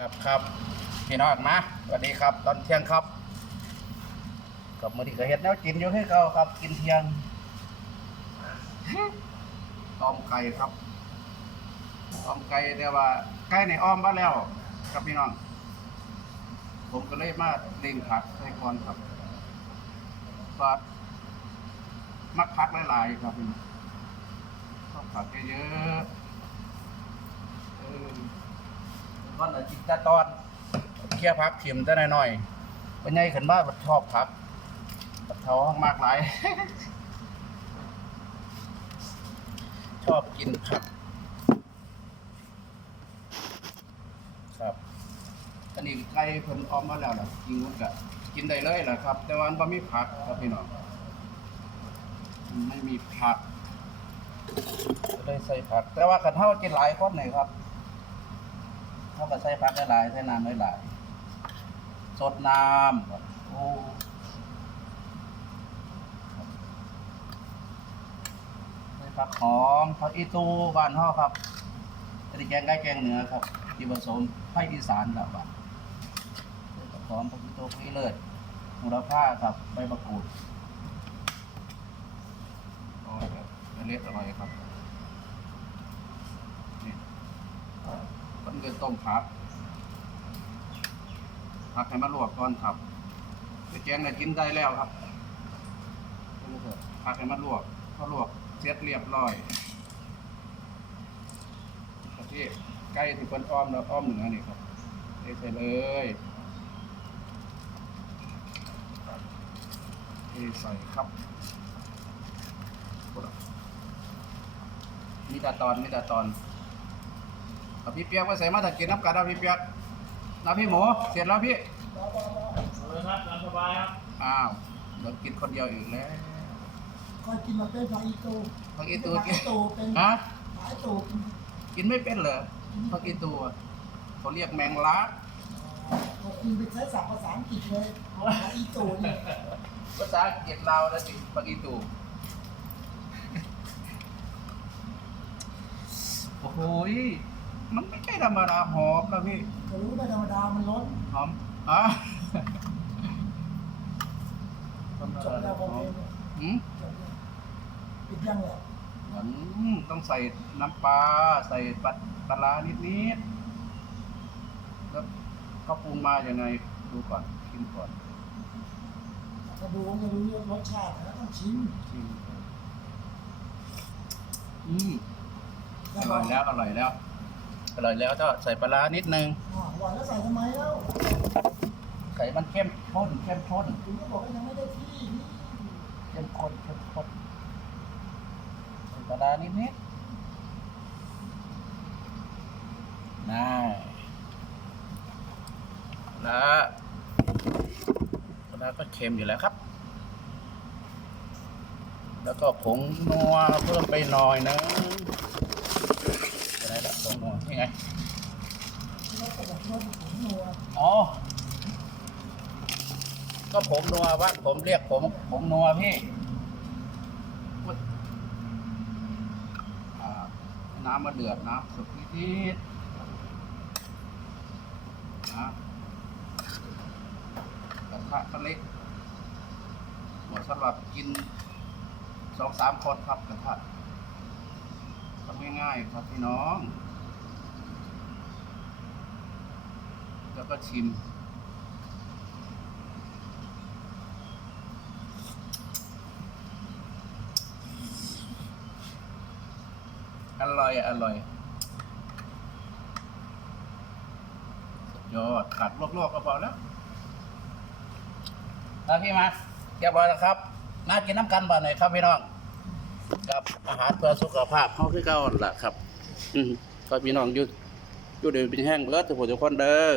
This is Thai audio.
ครับครับพี่น้องนะสวัสดีครับ ตอนเที่ยงครับกับมื้อนี้ก็เฮ็ดแนวกินอยู่ให้เก่าครับ กินเที่ยงต้มไก่ครับต้มไก่แต่ว่าไก่ในอ้อมบ้าแล้ว ครับพี่น้อง ผมก็เลยมาเล็งผักใส่ก่อนครับก็มักผักหลายๆครับพี่น้องชอบผักเยอะๆ เออก้อนละจิตตะตอนเคี่ยวพักเข็มจะหน่อยๆเป็นไงขันบ้าบัดชอบพักบัดเทามากหลาย ชอบกินผักครับ อันนี้ไก่เพิ่นออมมาแล้วล่ะกินมันก็กินได้เลยล่ะครับ แต่ว่ามันบ่มีผักครับพี่น้องไม่มีผักก็เลยใส่ผัก แต่ว่าขันเท่ากินหลายคนนี่ครับ เขาก็ใส่ผักหลายใส่น้ำหลายสดน้ำโอ้ใส่ผักหอมผักอีตูบ้านเฮาครับอันนี้แกงไก่แกงเหนือครับที่ผสมภาคอีสานครับบ้านผักหอมผักอีตูผักอีเลิศหูระพาครับใบมะกรูดโอ้ยครับเล็ดอร่อยครับนี่ มันก็ต้มผักผักให้มันลวกก่อนครับไปแกงเนี่ยกินได้แล้วครับผักให้มันลวกพอลวกเสร็จเรียบร้อยกะทิไก่ที่เป็นอ้อมแล้วอ้อมเหนือนี่ครับเทใส่เลยใส่ครับมีแต่ตอนมีแต่ตอน เอาพี่เปียกไว้ใส่มาถ้ากินน้ำกันเอาพี่เปียกนะพี่หมูเสร็จแล้วพี่เลยครับตามสบายครับอ้าวเดี๋ยวกินคนเดียวอีกแล้วคอยกินมาเป็นผักอีตูพักอีตูผักกิอีนตูเป็นฮะหลายตูกินกินไม่เป็นเหรอพักอีตูอะเขาเรียกแมงลักเขาคุณไปใช้ศัพท์ภาษาอังกฤษเลยผักอีตูเนี่ยภาษาอังกฤษเราวนะสิพักอีตูโอ้โหย มันไม่ใช่ธรรมดาหอมนะพี่ก็รู้ว่าธรรมดามันล้นหอมอะจบแล้วผมเองเนี่ยหืมจบแล้วปิดยังเลยอืมต้องใส่น้ำปลาใส่ปลาปลาร้านิดๆแล้วเขาปรุงมาอย่างไงดูก่อนชิมก่อนถ้าดูก็จะรู้รสชาติแล้วต้องชิมชิมก่อนอืมอร่อยแล้วอร่อยแล้ว อร่อยแล้วก็ใส่ปลาร้านิดนึงอ่าหวานแล้วใส่ทำไมแล้วใส่มันเข้มข้นเข้มข้นคุณก็บอกว่ายังไม่ได้ที่นี่เข้มข้นเข้มข้นใส่ปลาร้านิดนิดน่าแล้วปลาร้าก็เค็มอยู่แล้วครับ แล้วก็ผงนัวเพิ่มไปหน่อยนะองนัวนี่ไงแล้วก็บอกว่าผมนัวอ๋อ ก็ผมนัวบ้านผมเรียกผม ผมนัวพี่น้ำมาเดือดน้ำสุกนิดนะกระทะก็เล็กเหมาะสำหรับกินสองสามคนครับกระทะทำง่ายๆครับพี่น้อง แล้วก็ชิม อร่อย อร่อยสุดยอดขัดลวกๆก็พอแล้วนะพี่มาเรียบร้อยแล้วครับน่ากินน้ำกันบ่าหน่อยครับพี่น้องกับอาหารเพื่อสุขภาพเขาคือเก่าหั่นล่ะครับ อืมก็พี่น้องอยู่อยู่เดี๋ยวเป็นแห้งเลิศทุกคนทุกคนเด้อ